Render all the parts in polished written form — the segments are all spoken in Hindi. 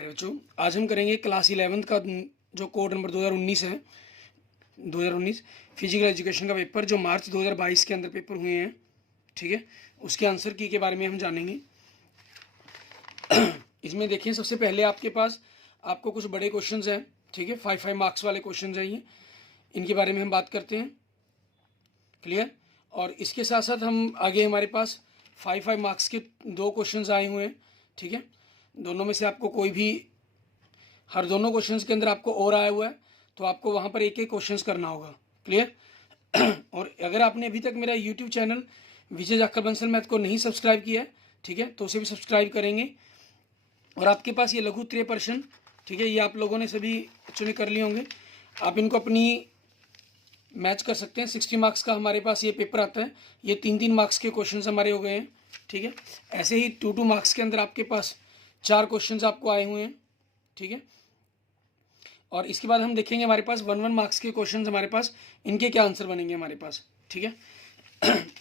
मेरे बच्चों, आज हम करेंगे क्लास 11th का जो कोड नंबर 2019 है। 2019 फिजिकल एजुकेशन का पेपर जो मार्च 2022 के अंदर पेपर हुए हैं, ठीक है, उसके आंसर की के बारे में हम जानेंगे। इसमें देखिए, सबसे पहले आपके पास आपको कुछ बड़े क्वेश्चंस हैं, ठीक है, 5 मार्क्स वाले क्वेश्चंस हैं ये, इनके बारे में हम बात करते हैं। क्लियर। और इसके साथ साथ हम आगे हमारे पास 5 मार्क्स के 2 क्वेश्चंस आए हुए हैं, ठीक है। दोनों में से आपको कोई भी, हर दोनों क्वेश्चंस के अंदर आपको और आया हुआ है, तो आपको वहाँ पर एक एक क्वेश्चंस करना होगा। क्लियर। और अगर आपने अभी तक मेरा यूट्यूब चैनल विजय जाखड़ बंसल मैथ को नहीं सब्सक्राइब किया है, ठीक है, तो उसे भी सब्सक्राइब करेंगे। और आपके पास ये लघु त्रय प्रश्न, ठीक है, ये आप लोगों ने सभी बच्चों ने कर लिए होंगे। आप इनको अपनी मैच कर सकते हैं। 60 मार्क्स का हमारे पास ये पेपर आता है। ये 3-3 मार्क्स के क्वेश्चंस हमारे हो गए हैं, ठीक है। ऐसे ही 2-2 मार्क्स के अंदर आपके पास 4 क्वेश्चंस आपको आए हुए हैं, ठीक है। और इसके बाद हम देखेंगे हमारे पास 1-1 मार्क्स के क्वेश्चंस हमारे पास, इनके क्या आंसर बनेंगे हमारे पास, ठीक है।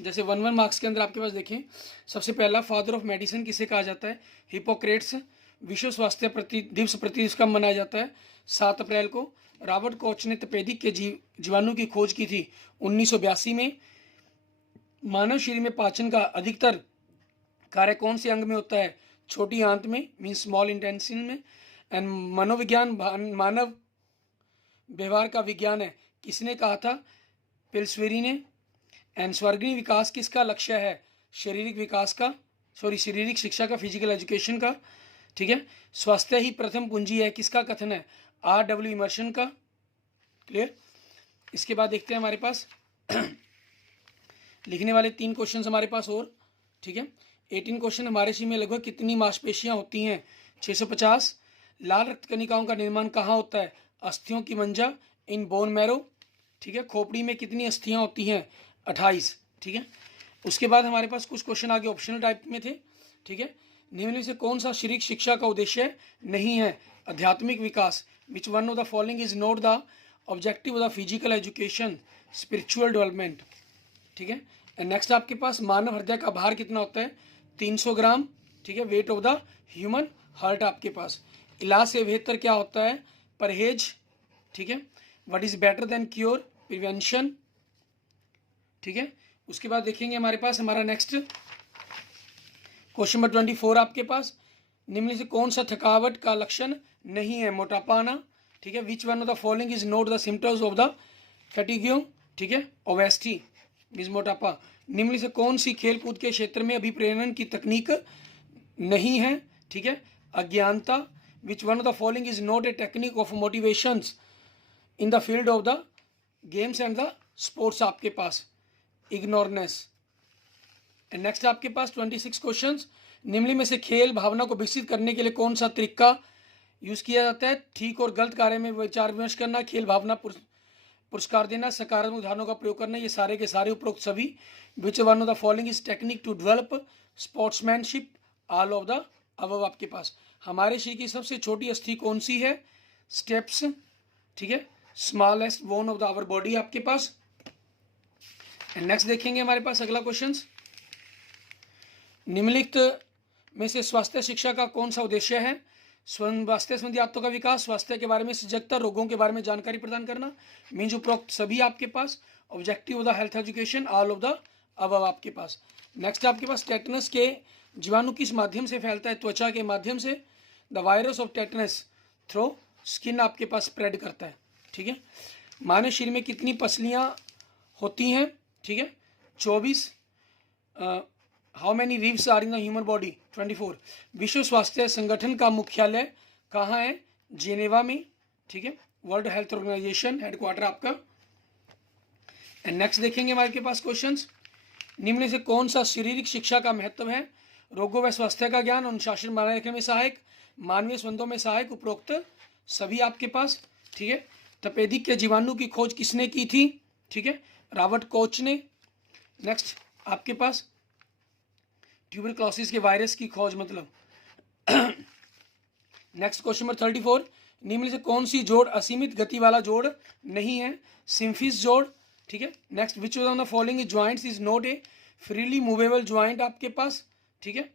जैसे 1-1 मार्क्स के अंदर आपके पास देखें, सबसे पहला, फादर ऑफ मेडिसिन किसे कहा जाता है? हिपोक्रेट्स। विश्व स्वास्थ्य दिवस प्रतिदिवस कब मनाया जाता है? 7 अप्रैल को। रॉबर्ट कोच ने तपेदिक के जीवाणु की खोज की थी 1982 में। मानव शरीर में पाचन का अधिकतर कार्य कौन से अंग में होता है? छोटी आंत में, मीन स्मॉल इंटेस्टाइन में। एंड मनोविज्ञान मानव व्यवहार का विज्ञान है, किसने कहा था? पिल्सवेरी ने। एंड स्वर्गीय विकास किसका लक्ष्य है? शारीरिक विकास का, शारीरिक शिक्षा का, फिजिकल एजुकेशन का, ठीक है। स्वास्थ्य ही प्रथम पूंजी है, किसका कथन है? RW इमर्शन का। क्लियर। इसके बाद देखते हैं हमारे पास लिखने वाले 3 क्वेश्चन हमारे पास और, ठीक है। 18 क्वेश्चन। हमारे शरीर में लगभग कितनी मांसपेशियां होती हैं? 650। लाल रक्त कणिकाओं का निर्माण कहाँ होता है? अस्थियों की मंजा, इन बोन मैरो, ठीक है। खोपड़ी में कितनी अस्थियां होती हैं? 28, ठीक है। उसके बाद हमारे पास कुछ क्वेश्चन आगे ऑप्शनल टाइप में थे, ठीक है। निम्न में से कौन सा शारीरिक शिक्षा का उद्देश्य नहीं है? आध्यात्मिक विकास। Which one of the following is not the objective of the physical education? Spiritual development, ठीक है। एंड नेक्स्ट आपके पास, मानव हृदय का भार कितना होता है? 300 ग्राम, ठीक है। Weight of the human heart आपके पास। इलाज से बेहतर क्या होता है? परहेज, ठीक है। What is better than cure? Prevention, ठीक है। उसके बाद देखेंगे हमारे पास हमारा नेक्स्ट क्वेश्चन नंबर 24 आपके पास, निम्न से कौन सा थकावट का लक्षण नहीं है? मोटापा आना, ठीक है। विच one of the following is note the symptoms of the fatigue, ठीक है। ओबेसिटी मीन्स मोटापा। निम्न से कौन सी खेलकूद के क्षेत्र में अभिप्रेरण की तकनीक नहीं है? ठीक है। अज्ञानता। विच one of the following is not a technique of motivations in the field of the games and the sports आपके पास? इग्नोरेंस। एंड नेक्स्ट आपके पास 26 क्वेश्चंस। निम्न में से खेल भावना को विकसित करने के लिए कौन सा तरीका यूज किया जाता है? ठीक और गलत कार्य में विचार विमर्श करना, खेल भावना पुरस्कार देना, सकारात्मक उदाहरणों का प्रयोग करना, ये सारे के सारे उपरोक्त सभी। Which one of the following is technique to develop sportsmanship? All of the above आपके पास। हमारे शरीर की सबसे छोटी अस्थि कौन सी है? स्टेप्स, ठीक है। Smallest bone of the our body आपके पास। एंड नेक्स्ट देखेंगे हमारे पास अगला क्वेश्चन, निम्नलिखित में से स्वास्थ्य शिक्षा का कौन सा उद्देश्य है? स्वास्थ्य संबंधी आदतों का विकास, स्वास्थ्य के बारे में सजगता, रोगों के बारे में जानकारी प्रदान करना, मीन्स उपरोक्त सभी आपके पास। Objective of the health education, all of the above आपके पास। नेक्स्ट आपके पास, टेटनस के जीवाणु किस माध्यम से फैलता है? त्वचा के माध्यम से। The virus of tetanus through skin आपके पास स्प्रेड करता है, ठीक है। मानव शरीर में कितनी पसलियाँ होती हैं? ठीक है, 24। How many ribs are in the human body? 24। विश्व स्वास्थ्य संगठन का मुख्यालय कहाँ है? जेनेवा में, ठीक है। वर्ल्ड हेल्थ ऑर्गेनाइजेशन हेडक्वार्टर आपका। एंड नेक्स्ट देखेंगे हमारे पास क्वेश्चंस, निम्न में से कौन सा शारीरिक शिक्षा का महत्व है? रोगों व स्वास्थ्य का ज्ञान, अनुशासन बनाए रखने में सहायक, मानवीय संबंधों में सहायक, उपरोक्त सभी आपके पास, ठीक है। तपेदिक के जीवाणु की खोज किसने की थी? ठीक है, रॉबर्ट कोच ने। नेक्स्ट आपके पास ट्यूबरक्लोसिस के वायरस की खोज, मतलब नेक्स्ट क्वेश्चन नंबर 34, निम्न से कौन सी जोड़ असीमित गति वाला जोड़ नहीं है? सिम्फिस जोड़, ठीक है। Next, which of the following joints is not a freely movable joint आपके पास, ठीक है।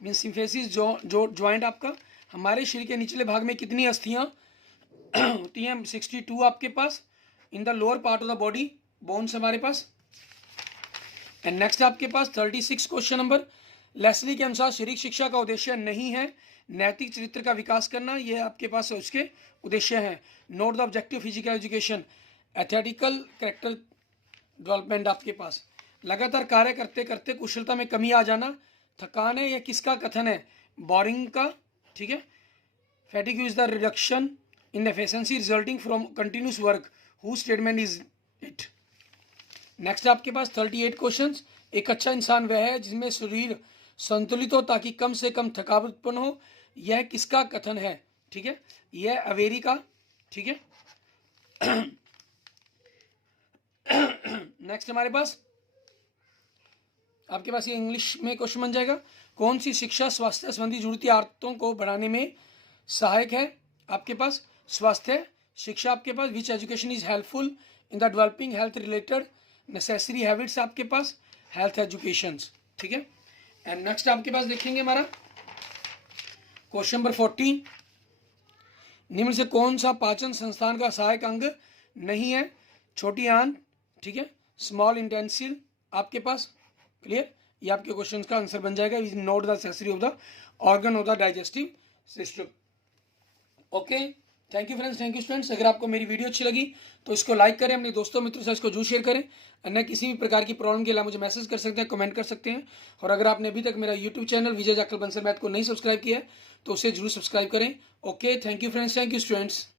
मीन सिम्फेसिस जो ज्वाइंट आपका हमारे शरीर के निचले भाग में कितनी अस्थियां होती हैं? 62 आपके पास in the lower part of the body, bones हमारे पास। एंड नेक्स्ट आपके पास 36 क्वेश्चन नंबर, लेस्ली के अनुसार शारीरिक शिक्षा का उद्देश्य नहीं है नैतिक चरित्र का विकास करना, ये आपके पास उसके उद्देश्य हैं। Note the objective physical education, ethical character development आपके पास। लगातार कार्य करते करते कुशलता में कमी आ जाना, थकान है, यह किसका कथन है? बोरिंग का, ठीक है। Fatigue is the reduction in efficiency resulting from continuous work, who statement is it? Next आपके पास 38 क्वेश्चंस, एक अच्छा इंसान वह है जिसमें शरीर संतुलित हो ताकि कम से कम थकावट उत्पन्न हो, यह किसका कथन है? ठीक है, यह अवेरी का, ठीक है। नेक्स्ट हमारे पास आपके पास ये इंग्लिश में क्वेश्चन बन जाएगा, कौन सी शिक्षा स्वास्थ्य संबंधी जरूरती आदतों को बढ़ाने में सहायक है? आपके पास स्वास्थ्य शिक्षा आपके पास, which education is helpful in the developing health related necessary habits आपके पास, हेल्थ एजुकेशन, ठीक है। एंड नेक्स्ट आपके पास देखेंगे हमारा क्वेश्चन नंबर 40, निम्न से कौन सा पाचन संस्थान का सहायक अंग नहीं है? छोटी आंत, ठीक है, स्मॉल इंटेंसिल आपके पास, क्लियर। ये आपके क्वेश्चन का आंसर बन जाएगा, is not the accessory of the organ of the digestive system. Okay, thank you friends, thank you students. अगर आपको मेरी वीडियो अच्छी लगी तो इसको लाइक करें, अपने दोस्तों मित्रों से इसको जरूर शेयर करें। अन्य किसी भी प्रकार की प्रॉब्लम के लिए मुझे मैसेज कर सकते हैं, कमेंट कर सकते हैं। और अगर आपने अभी तक मेरा यूट्यूब चैनल विजय जाखल बंसल मैथ को नहीं सब्सक्राइब किया है तो उसे जरूर सब्सक्राइब करें। Okay, thank you friends, thank you students.